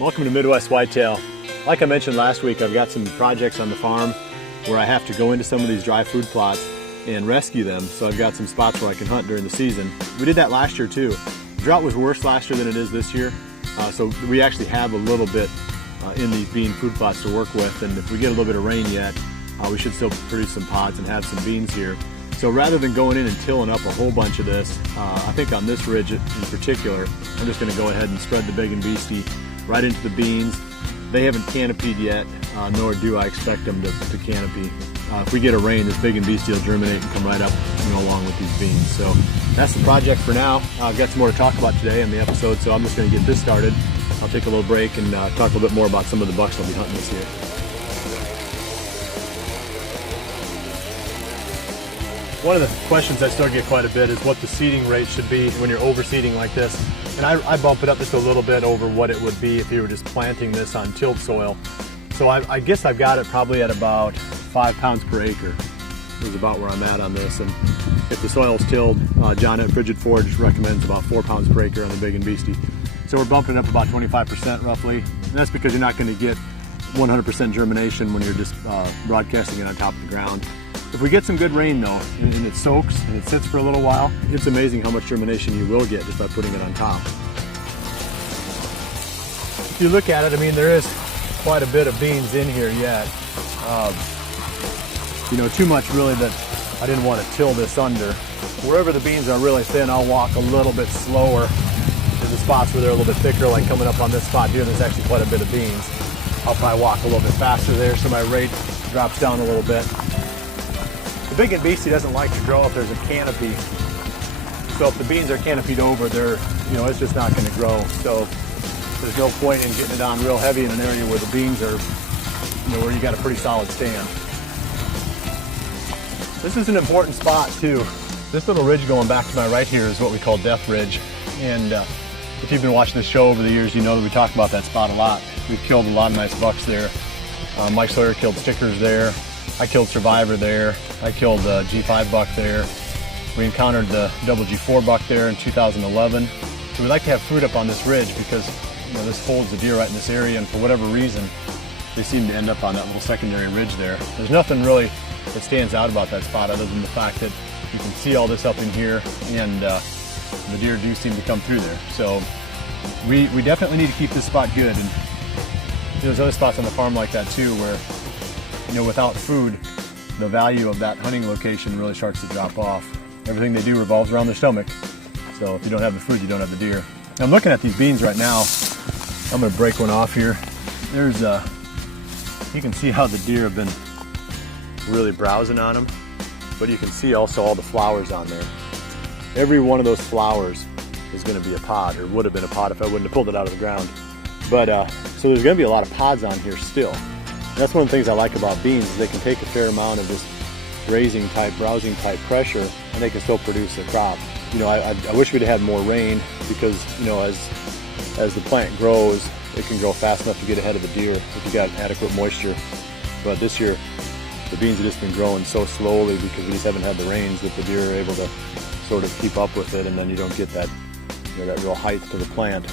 Welcome to Midwest Whitetail. Like I mentioned last week, I've got some projects on the farm where I have to go into some of these dry food plots and rescue them. So I've got some spots where I can hunt during the season. We did that last year too. The drought was worse last year than it is this year. So we actually have a little bit in these bean food plots to work with. And if we get a little bit of rain yet, we should still produce some pods and have some beans here. So rather than going in and tilling up a whole bunch of this, I think on this ridge in particular, I'm just going to go ahead and spread the Big-N-Beasty right into the beans. They haven't canopied yet, nor do I expect them to canopy. If we get a rain, this Big-N-Beasty will germinate and come right up, along with these beans. So that's the project for now. I've got some more to talk about today in the episode, so I'm just going to get this started. I'll take a little break and talk a little bit more about some of the bucks I'll be hunting this year. One of the questions I still get quite a bit is what the seeding rate should be when you're overseeding like this. And I bump it up just a little bit over what it would be if you were just planting this on tilled soil. So I guess I've got it probably at about 5 pounds per acre is about where I'm at on this. And if the soil's tilled, John at Frigid Forage recommends about 4 pounds per acre on the Big-N-Beasty. So we're bumping it up about 25% roughly. And that's because you're not going to get 100% germination when you're just broadcasting it on top of the ground. If we get some good rain though, and it soaks and it sits for a little while, it's amazing how much germination you will get just by putting it on top. If you look at it, there is quite a bit of beans in here yet. Too much really that I didn't want to till this under. Wherever the beans are really thin, I'll walk a little bit slower. There's the spots where they're a little bit thicker, like coming up on this spot here, there's actually quite a bit of beans. I'll probably walk a little bit faster there so my rate drops down a little bit. The Big-N-Beasty doesn't like to grow if there's a canopy. So if the beans are canopied over, it's just not going to grow. So there's no point in getting it on real heavy in an area where the beans are, where you got a pretty solid stand. This is an important spot too. This little ridge going back to my right here is what we call Death Ridge. And if you've been watching this show over the years, you know that we talk about that spot a lot. We've killed a lot of nice bucks there. Mike Sawyer killed stickers there. I killed Survivor there. I killed the G5 buck there. We encountered the double G4 buck there in 2011. So we like to have fruit up on this ridge because this holds the deer right in this area, and for whatever reason, they seem to end up on that little secondary ridge there. There's nothing really that stands out about that spot other than the fact that you can see all this up in here, and the deer do seem to come through there. So we definitely need to keep this spot good. And there's other spots on the farm like that too, where without food, the value of that hunting location really starts to drop off. Everything they do revolves around their stomach. So if you don't have the food, you don't have the deer. I'm looking at these beans right now. I'm going to break one off here. There's you can see how the deer have been really browsing on them, but you can see also all the flowers on there. Every one of those flowers is going to be a pod, or would have been a pod if I wouldn't have pulled it out of the ground. But so there's going to be a lot of pods on here still. That's one of the things I like about beans, is they can take a fair amount of just grazing type, browsing type pressure, and they can still produce a crop. I wish we'd had more rain, because as the plant grows, it can grow fast enough to get ahead of the deer if you got adequate moisture. But this year, the beans have just been growing so slowly because we just haven't had the rains that the deer are able to sort of keep up with it, and then you don't get that that real height to the plant.